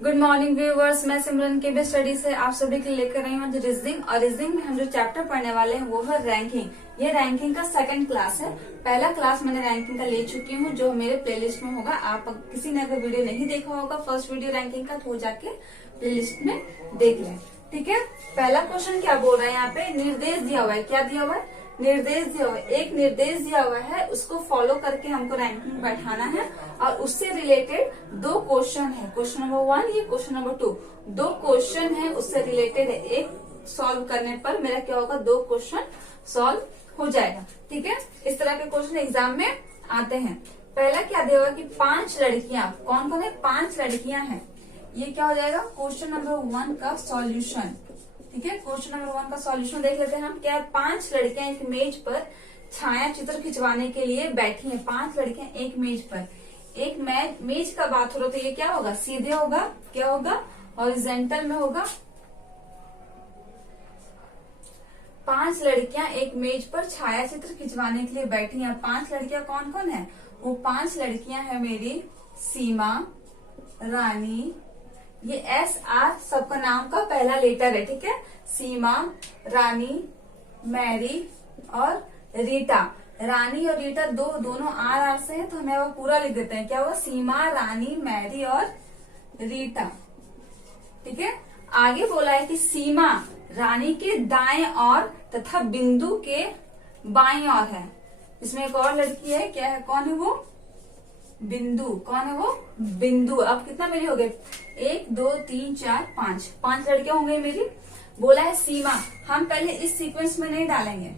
Good morning viewers, मैं सिमरन के भी स्टडी से आप सभी के लिए लेकर आई हूँ रीजनिंग। और रीजनिंग में हम जो चैप्टर पढ़ने वाले हैं वो है रैंकिंग। ये रैंकिंग का सेकंड क्लास है। पहला क्लास मैंने रैंकिंग का ले चुकी हूँ जो मेरे प्लेलिस्ट में होगा। आप किसी ने अगर वीडियो नहीं देखा होगा फर्स्ट वीडियो रैंकिंग का तो वो जाके प्लेलिस्ट में देख लें। ठीक है, पहला क्वेश्चन क्या बोल रहा है, यहाँ पे निर्देश दिया हुआ है। क्या दिया हुआ है? निर्देश दिया हुआ है। एक निर्देश दिया हुआ है, उसको फॉलो करके हमको रैंकिंग बैठाना है और उससे रिलेटेड दो क्वेश्चन है। क्वेश्चन नंबर 1, ये क्वेश्चन नंबर 2। दो क्वेश्चन है उससे रिलेटेड है। एक सॉल्व करने पर मेरा क्या होगा, दो क्वेश्चन सॉल्व हो जाएगा। ठीक है, इस तरह के क्वेश्चन एग्जाम में आते हैं। पहला क्या दिया हुआ कि 5 लड़कियां, कौन कौन है? 5 लड़कियां हैं। ये क्या हो जाएगा, क्वेश्चन नंबर 1 का सॉल्यूशन। ठीक है, क्वेश्चन नंबर 1 का सॉल्यूशन देख लेते हैं हम। क्या है, 5 लड़कियां एक मेज पर छाया चित्र खिंचवाने के लिए बैठी हैं। 5 लड़कियां एक मेज पर, एक मेज का बात हो रहा तो ये क्या होगा, सीधे होगा। क्या होगा, हॉरिजॉन्टल में होगा। 5 लड़कियां एक मेज पर छाया चित्र खिंचवाने के लिए बैठी हैं। 5 लड़कियां कौन कौन है? वो 5 लड़कियां हैं मेरी सीमा, रानी, ये SR सबका नाम का पहला लेटर है। ठीक है, सीमा, रानी, मैरी और रीटा। रानी और रीटा दोनों RR से है तो हमें वो पूरा लिख देते हैं। क्या हुआ, सीमा, रानी, मैरी और रीटा। ठीक है, आगे बोला है कि सीमा रानी के दाएं और तथा बिंदु के बाएं और है। इसमें एक और लड़की है, क्या है, कौन है वो? बिंदु। कौन है वो? बिंदु। अब कितना मेरी हो गए, 1 2 3 4 5 लड़कियां होंगी मेरी। बोला है सीमा, हम पहले इस सीक्वेंस में नहीं डालेंगे,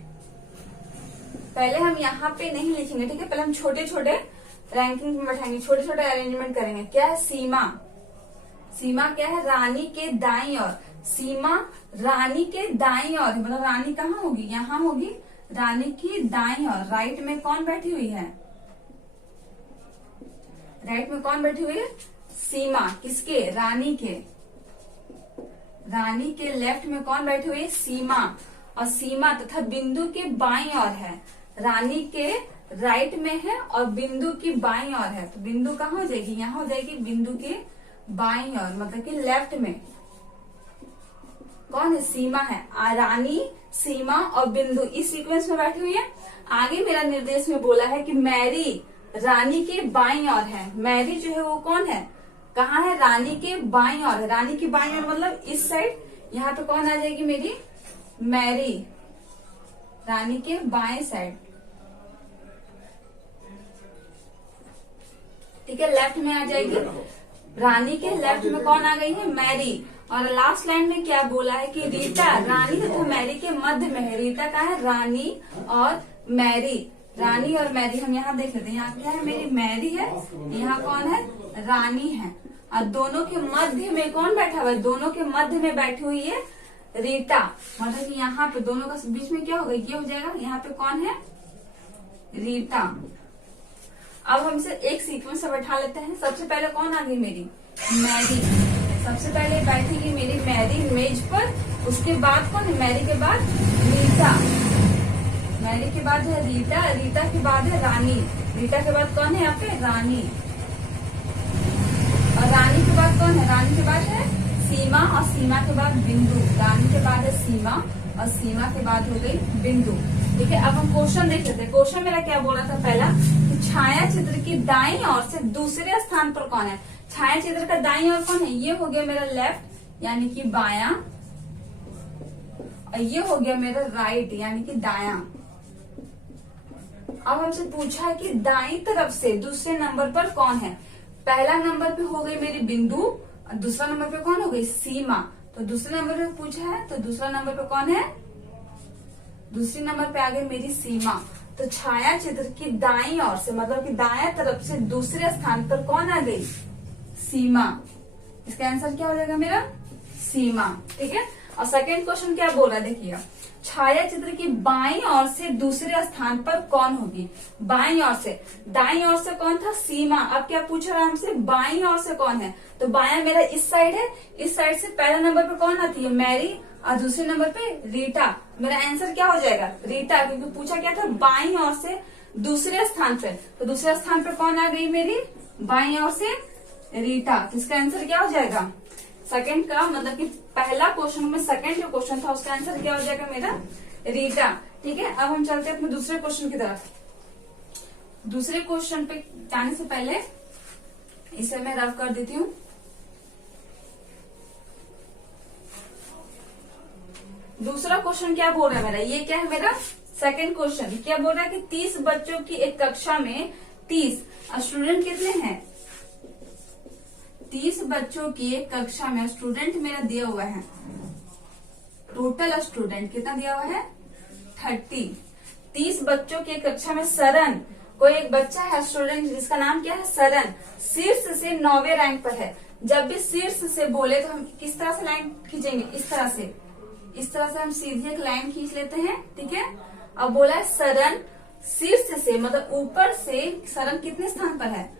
पहले हम यहाँ पे नहीं लिखेंगे। ठीक है, पहले हम छोटे छोटे रैंकिंग में बैठाएंगे, छोटे छोटे अरेंजमेंट करेंगे। क्या है, सीमा। सीमा क्या है, रानी के दाईं ओर। सीमा रानी के दाईं ओर, मतलब रानी कहाँ होगी, यहाँ होगी। रानी की दाईं ओर, राइट में कौन बैठी हुई है? राइट में कौन बैठी हुई है? सीमा। किसके? रानी के। रानी के लेफ्ट में कौन बैठी हुई है? सीमा। और सीमा तथा बिंदु के बाईं ओर है। रानी के राइट में है और बिंदु की बाईं ओर है। तो बिंदु कहाँ हो जाएगी, यहाँ हो जाएगी। बिंदु के बाईं ओर मतलब कि लेफ्ट में कौन है? सीमा है। रानी, सीमा और बिंदु इस सीक्वेंस में बैठी हुई है। आगे मेरा निर्देश में बोला है कि मैरी रानी के बाईं ओर है। मैरी जो है वो कौन है, कहाँ है? रानी के बाईं ओर है। रानी की बाईं ओर मतलब इस साइड। यहाँ पे कौन आ जाएगी मेरी? मैरी, रानी के बाएं साइड। ठीक है, लेफ्ट में आ जाएगी। रानी के लेफ्ट में कौन आ गई है? मैरी। और लास्ट लाइन में क्या बोला है कि रीटा रानी तथा मैरी के मध्य में है। रीटा का है, रानी और मैरी। रानी और मैरी हम यहाँ देख लेते हैं। यहाँ क्या है, मेरी मैरी है, यहाँ कौन है? रानी है। और दोनों के मध्य में कौन बैठा हुआ है? दोनों के मध्य में बैठी हुई है रीटा। मतलब कि यहाँ पे दोनों का बीच में क्या होगा, ये हो जाएगा। यहाँ पे कौन है? रीटा। अब हम इसे एक सीक्वेंस से बैठा लेते हैं। सबसे पहले कौन आ गई मेरी? मैरी। सबसे पहले बैठेगी मेरी मैरी मेज पर। उसके बाद कौन है? मैरी के बाद रीटा। मैरी के बाद है रीटा। रीटा के बाद है रानी। रीटा के बाद कौन है यहाँ पे? रानी। और रानी के बाद कौन है? रानी के बाद है सीमा और सीमा के बाद बिंदु। रानी के बाद है सीमा और सीमा के बाद हो गई बिंदु। ठीक है, अब हम क्वेश्चन देख लेते हैं। क्वेश्चन मेरा क्या बोला था पहला कि छाया चित्र की दाईं ओर से दूसरे स्थान पर कौन है? छाया चित्र का दाईं ओर कौन है? ये हो गया मेरा लेफ्ट यानी कि बायां, और ये हो गया मेरा राइट यानी कि दायां। अब हमसे पूछा है कि दाईं तरफ से दूसरे नंबर पर कौन है? पहला नंबर पे हो गई मेरी बिंदु और दूसरा नंबर पे कौन हो गई? सीमा। तो दूसरे नंबर पे पूछा है तो दूसरा नंबर पे कौन है? दूसरे नंबर पे आ गई मेरी सीमा। तो छाया चित्र की दाईं ओर से मतलब कि दाएं तरफ से दूसरे स्थान पर कौन आ गई? सीमा। इसका आंसर क्या हो जाएगा मेरा? सीमा। ठीक है, और सेकेंड क्वेश्चन क्या बोल रहा है देखिएगा। छाया चित्र की बाईं ओर से दूसरे स्थान पर कौन होगी? बाईं ओर से। दाईं ओर से कौन था? सीमा। अब क्या पूछ रहा है हमसे? बाईं ओर से कौन है? तो बायां मेरा इस साइड है। इस साइड से पहला नंबर पे कौन आती है? मैरी। और दूसरे नंबर पे रीटा। मेरा आंसर क्या हो जाएगा? रीटा, क्योंकि पूछा क्या था? बाईं ओर से दूसरे स्थान पे। तो दूसरे स्थान पे कौन आ गई मेरी? बाईं ओर से रीटा। तो इसका आंसर क्या हो जाएगा? सेकंड का मतलब कि पहला क्वेश्चन में सेकंड जो क्वेश्चन था उसका आंसर क्या हो जाएगा मेरा? रीटा। ठीक है, अब हम चलते हैं अपने दूसरे क्वेश्चन की तरफ। दूसरे क्वेश्चन पे जाने से पहले इसे मैं रफ कर देती हूँ। दूसरा क्वेश्चन क्या बोल रहा है मेरा? ये क्या है मेरा? सेकंड क्वेश्चन क्या बोल रहा है कि 30 बच्चों की एक कक्षा में 30 स्टूडेंट कितने हैं? 30 बच्चों की एक कक्षा में स्टूडेंट मेरा दिया हुआ है। टोटल स्टूडेंट कितना दिया हुआ है? 30। 30 बच्चों की एक कक्षा में सरन, कोई एक बच्चा है स्टूडेंट जिसका नाम क्या है? सरन, शीर्ष से 9वें रैंक पर है। जब भी शीर्ष से बोले तो हम किस तरह से लाइन खींचेंगे? इस तरह से। इस तरह से हम सीधी एक लाइन खींच लेते हैं। ठीक है, अब बोला है सरन शीर्ष से, मतलब ऊपर से सरन कितने स्थान पर है?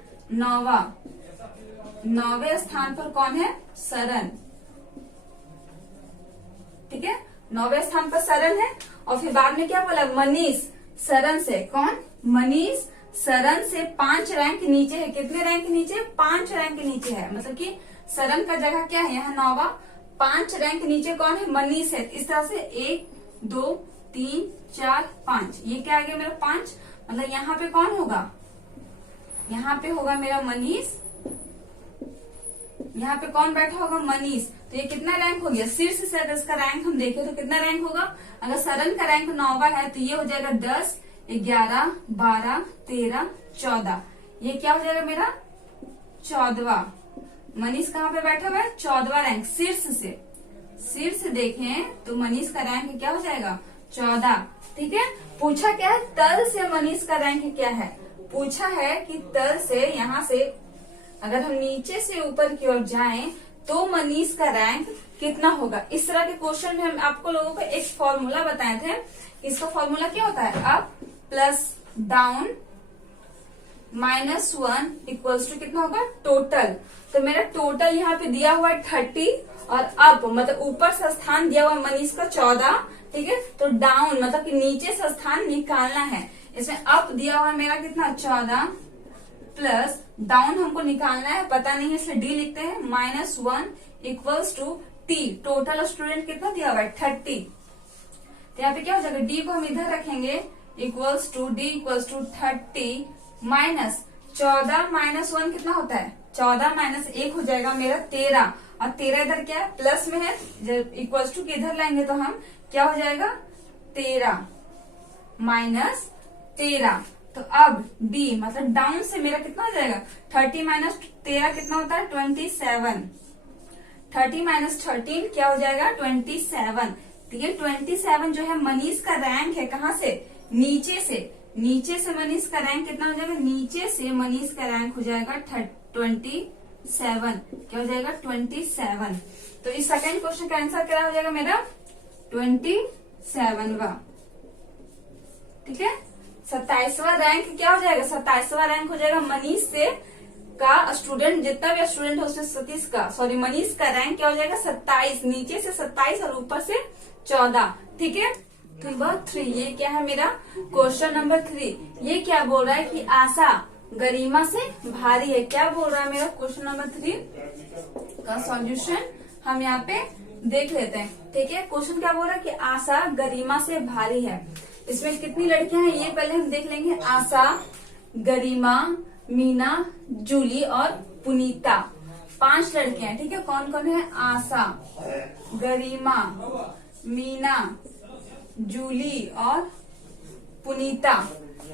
9वें स्थान पर कौन है? सरन। ठीक है, 9वें स्थान पर सरन है। और फिर बाद में क्या बोला? मनीष सरन से, कौन? मनीष सरन से 5 रैंक नीचे है। कितने रैंक नीचे? 5 रैंक नीचे है। मतलब कि सरन का जगह क्या है? यहाँ 9वां। 5 रैंक नीचे कौन है? मनीष है। इस तरह से 1 2 3 4 5, ये क्या आ गया मेरा? 5। मतलब यहाँ पे कौन होगा? यहाँ पे होगा मेरा मनीष। यहाँ पे कौन बैठा होगा? मनीष। तो ये कितना रैंक हो गया? शीर्ष से अगर इसका रैंक हम देखें तो कितना रैंक होगा? अगर सरन का रैंक 9वां है तो ये हो जाएगा 10 11 12 13 14। ये क्या हो जाएगा मेरा? 14वां। मनीष कहाँ पे बैठा हुआ है? 14वां रैंक शीर्ष से। शीर्ष देखें तो मनीष का रैंक क्या हो जाएगा? 14। ठीक है, पूछा क्या है? तल से मनीष का रैंक क्या है? पूछा है कि तल से, यहाँ से अगर हम नीचे से ऊपर की ओर जाएं तो मनीष का रैंक कितना होगा? इस तरह के क्वेश्चन में हम आपको लोगों को एक फॉर्मूला बताए थे। इसका फॉर्मूला क्या होता है? Up plus down -1 equals to कितना होगा? टोटल। तो मेरा टोटल यहाँ पे दिया हुआ है 30 और अप मतलब ऊपर से स्थान दिया हुआ मनीष का 14। ठीक है, तो डाउन मतलब कि नीचे से स्थान निकालना है। इसमें अप दिया हुआ है मेरा कितना? 14 प्लस डाउन हमको निकालना है, पता नहीं है इसलिए डी लिखते हैं। -1 equals to T. Total student कितना दिया हुआ है? 30। तो यहाँ पे क्या हो जाएगा? डी को हम इधर रखेंगे equals to D equals to 30 minus 14 -1 कितना होता है? 14 - 1 हो जाएगा मेरा 13। और 13 इधर क्या है? प्लस में है। जब इक्वल्स टू के इधर लाएंगे तो हम क्या हो जाएगा? 13 माइनस 13। तो अब डी मतलब डाउन से मेरा कितना हो जाएगा? 30 - 13 कितना होता है? 27। 30 - 13 क्या हो जाएगा? 27। ठीक है, 27 जो है मनीष का रैंक है। कहाँ से? नीचे से। नीचे से मनीष का रैंक कितना हो जाएगा? नीचे से मनीष का रैंक हो जाएगा 27। क्या हो जाएगा? 27। तो इस सेकंड क्वेश्चन का आंसर क्या हो जाएगा मेरा? 27वां। ठीक है, 27वां रैंक क्या हो जाएगा? 27वां रैंक हो जाएगा मनीष से का स्टूडेंट, जितना भी स्टूडेंट हो उसमें सतीश का, सॉरी मनीष का रैंक क्या हो जाएगा? 27। नीचे से 27 और ऊपर से 14। ठीक है, तो 3 ये क्या है मेरा? Question number 3। ये क्या बोल रहा है कि आशा गरिमा से भारी है। क्या बोल रहा है मेरा? क्वेश्चन नंबर 3 का सॉल्यूशन हम यहाँ पे देख लेते हैं। ठीक है, क्वेश्चन क्या बोल रहा है कि आशा गरिमा से भारी है। इसमें कितनी लड़कियां हैं ये पहले हम देख लेंगे। आशा, गरिमा, मीना, जूली और पुनीता, 5 लड़कियां। ठीक है, कौन कौन है? आशा, गरिमा, मीना, जूली और पुनीता।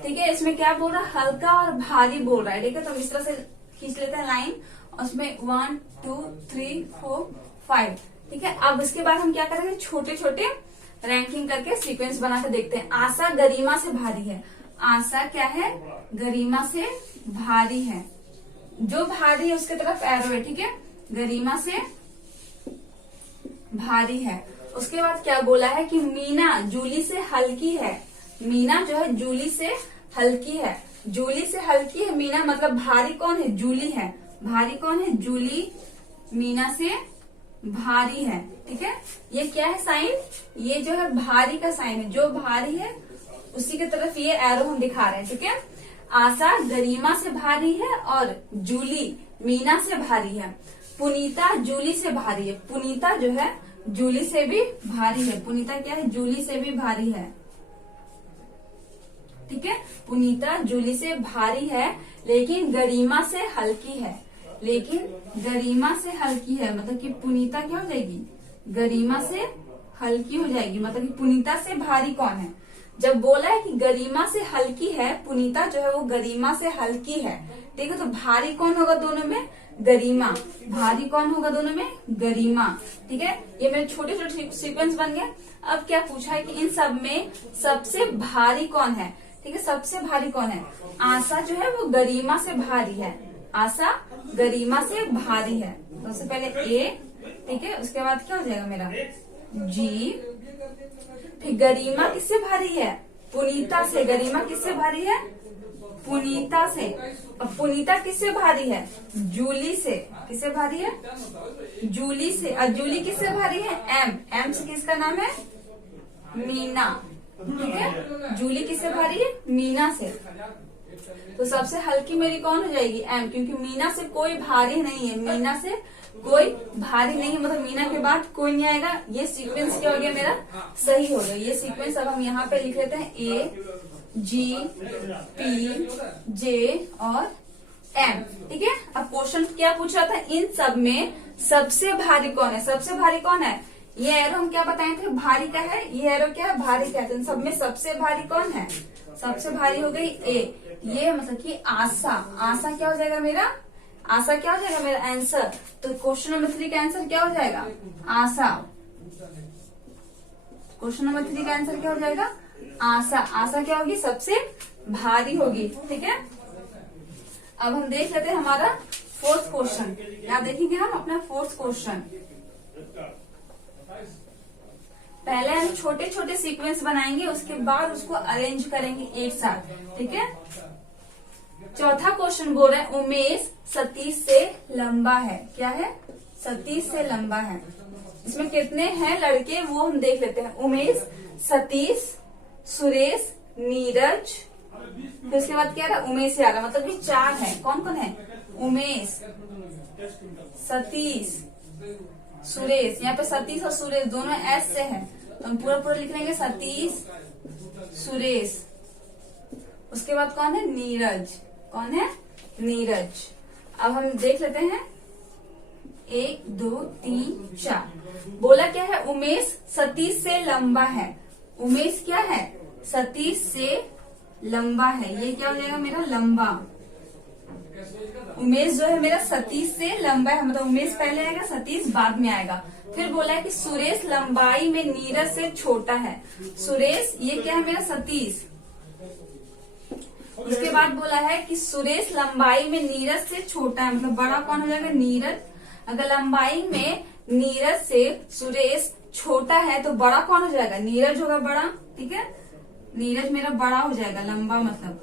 ठीक है, इसमें क्या बोल रहा है? हल्का और भारी बोल रहा है। ठीक है, तो हम इस तरह से खींच लेते हैं लाइन और उसमें 1 2 3 4 5। ठीक है, अब इसके बाद हम क्या करेंगे? छोटे छोटे रैंकिंग करके सीक्वेंस बना के देखते हैं। आशा गरिमा से भारी है। आशा क्या है? गरिमा से भारी है। जो भारी है उसके तरफ एरो है। ठीक है, गरिमा से भारी है। उसके बाद क्या बोला है कि मीना जूली से हल्की है। मीना जो है जूली से हल्की है। जूली से हल्की है मीना, मतलब भारी कौन है? जूली है। भारी कौन है? जूली मीना से भारी है। ठीक है, ये क्या है साइन? ये जो है भारी का साइन है। जो भारी है उसी की तरफ ये एरो हम दिखा रहे हैं। ठीक है, आशा गरिमा से भारी है और जूली मीना से भारी है। पुनीता जूली से भारी है। पुनीता जो है जूली से भी भारी है। पुनीता क्या है, जूली से भी भारी है। ठीक है, पुनीता जूली से भारी है लेकिन गरिमा से हल्की है। लेकिन गरिमा से हल्की है मतलब कि पुनीता क्या हो जाएगी, गरिमा से हल्की हो जाएगी। मतलब कि पुनीता से भारी कौन है। जब बोला है कि गरिमा से हल्की है, पुनीता जो है वो गरिमा से हल्की है। ठीक है, तो भारी कौन होगा दोनों में, गरिमा। भारी कौन होगा दोनों में, गरिमा। ठीक है, ये मेरे छोटे छोटे सीक्वेंस बन गए। अब क्या पूछा है कि इन सब में सबसे भारी कौन है। ठीक है, सबसे भारी कौन है, आशा जो है वो गरिमा से भारी है। आशा गरिमा से भारी है। सबसे पहले ए, ठीक है, उसके बाद क्या हो जाएगा मेरा जी। फिर गरिमा किससे भारी है, पुनीता से। गरिमा किससे भारी है, पुनीता से। अब पुनीता किससे भारी है, जूली से। किससे भारी है, जूली से। और जूली किससे भारी है, एम। एम से किसका नाम है, मीना। ठीक है, जूली किससे भारी है, मीना से। तो सबसे हल्की मेरी कौन हो जाएगी, एम, क्योंकि मीना से कोई भारी नहीं है। मीना से कोई भारी नहीं है, मतलब मीना के बाद कोई नहीं आएगा। ये सीक्वेंस क्या हो गया मेरा, सही हो गया। ये सीक्वेंस अब हम यहाँ पे लिख लेते हैं, ए जी पी जे और एम। ठीक है, अब क्वेश्चन क्या पूछ रहा था, इन सब में सबसे भारी कौन है। सबसे भारी कौन है, ये एरो हम क्या बताए थे, भारी का है। ये एरो क्या है, भारी का है। तो इन सब में सबसे भारी कौन है, सबसे भारी हो गई ए। ये मतलब कि आशा। आशा क्या हो जाएगा मेरा, आशा क्या हो जाएगा मेरा आंसर। तो क्वेश्चन नंबर 3 का आंसर क्या हो जाएगा, आशा। क्वेश्चन नंबर 3 का आंसर क्या हो जाएगा, आशा। आशा क्या होगी, सबसे भारी होगी। ठीक है, अब हम देख लेते हैं हमारा 4th क्वेश्चन। यहाँ देखेंगे हम अपना 4th क्वेश्चन। पहले हम छोटे छोटे सीक्वेंस बनाएंगे, उसके बाद उसको अरेंज करेंगे एक साथ। ठीक है, चौथा क्वेश्चन बोल रहा है उमेश सतीश से लंबा है। क्या है, सतीश से लंबा है। इसमें कितने हैं लड़के वो हम देख लेते हैं। उमेश, सतीश, सुरेश, नीरज। फिर उसके बाद क्या रहा, उमेश आ रहा, मतलब कि 4 है। कौन कौन है, उमेश, सतीश, सुरेश। यहाँ पे सतीश और सुरेश दोनों एस से है, तो हम पूरा पूरा लिख लेंगे, सतीश, सुरेश। उसके बाद कौन है, नीरज। कौन है, नीरज। अब हम देख लेते हैं 1 2 3 4। बोला क्या है, उमेश सतीश से लंबा है। उमेश क्या है, सतीश से लंबा है। ये क्या हो जाएगा मेरा, लंबा। उमेश जो है मेरा सतीश से लंबा है, मतलब उमेश पहले आएगा, सतीश बाद में आएगा। फिर बोला है कि सुरेश लंबाई में नीरज से छोटा है। सुरेश ये क्या है मेरा, सतीश। उसके बाद बोला है कि सुरेश लंबाई में नीरज से छोटा है, मतलब बड़ा कौन हो जाएगा, नीरज। अगर लंबाई में नीरज से सुरेश छोटा है तो बड़ा कौन हो जाएगा, नीरज होगा बड़ा। ठीक है, नीरज मेरा बड़ा हो जाएगा, लंबा मतलब।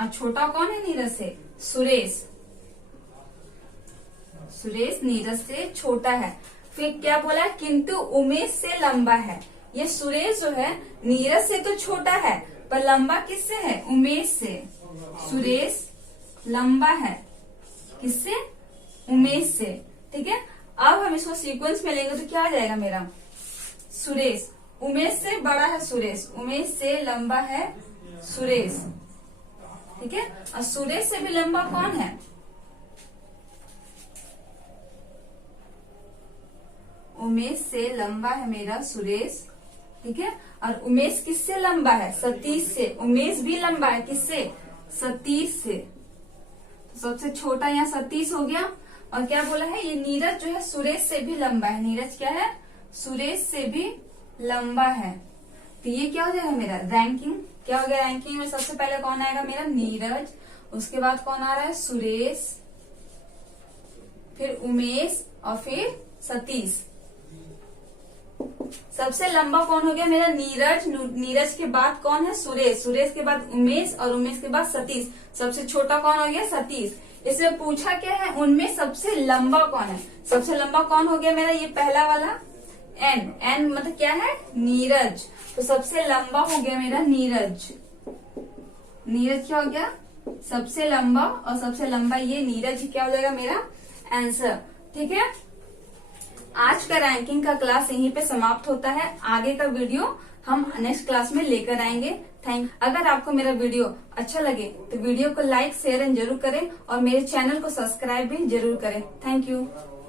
और छोटा कौन है नीरज से, सुरेश। सुरेश नीरज से छोटा है। फिर क्या बोला है, किंतु उमेश से लंबा है। ये सुरेश जो है नीरज से तो छोटा है, पर लंबा किससे है, उमेश से। सुरेश लंबा है किससे, उमेश से। ठीक है, अब हम इसको सीक्वेंस में लेंगे तो क्या आ जाएगा मेरा, सुरेश। उमेश से बड़ा है सुरेश, उमेश से लंबा है सुरेश। ठीक है, और सुरेश से भी लंबा कौन है, उमेश से लंबा है मेरा सुरेश। ठीक है, और उमेश किससे लंबा है, सतीश से। उमेश भी लंबा है किससे, सतीश से। तो सबसे छोटा यहाँ सतीश हो गया। और क्या बोला है, ये नीरज जो है सुरेश से भी लंबा है। नीरज क्या है, सुरेश से भी लंबा है। तो ये क्या हो जाएगा मेरा रैंकिंग, क्या हो गया, रैंकिंग में सबसे पहले कौन आएगा मेरा, नीरज। उसके बाद कौन आ रहा है, सुरेश, फिर उमेश और फिर सतीश। सबसे लंबा कौन हो गया मेरा, नीरज। नीरज के बाद कौन है, सुरेश। सुरेश के बाद उमेश और उमेश के बाद सतीश। सबसे छोटा कौन हो गया, सतीश। इसमें पूछा क्या है, उनमें सबसे लंबा कौन है। सबसे लंबा कौन हो गया मेरा, ये पहला वाला एन। एन मतलब क्या है, नीरज। तो सबसे लंबा हो गया मेरा नीरज। नीरज क्या हो गया, सबसे लंबा, और सबसे लंबा ये नीरज, क्या हो जाएगा मेरा आंसर। ठीक है, आज का रैंकिंग का क्लास यहीं पे समाप्त होता है। आगे का वीडियो हम नेक्स्ट क्लास में लेकर आएंगे। अगर आपको मेरा वीडियो अच्छा लगे तो वीडियो को लाइक शेयर एंड जरूर करें और मेरे चैनल को सब्सक्राइब भी जरूर करें। Thank you.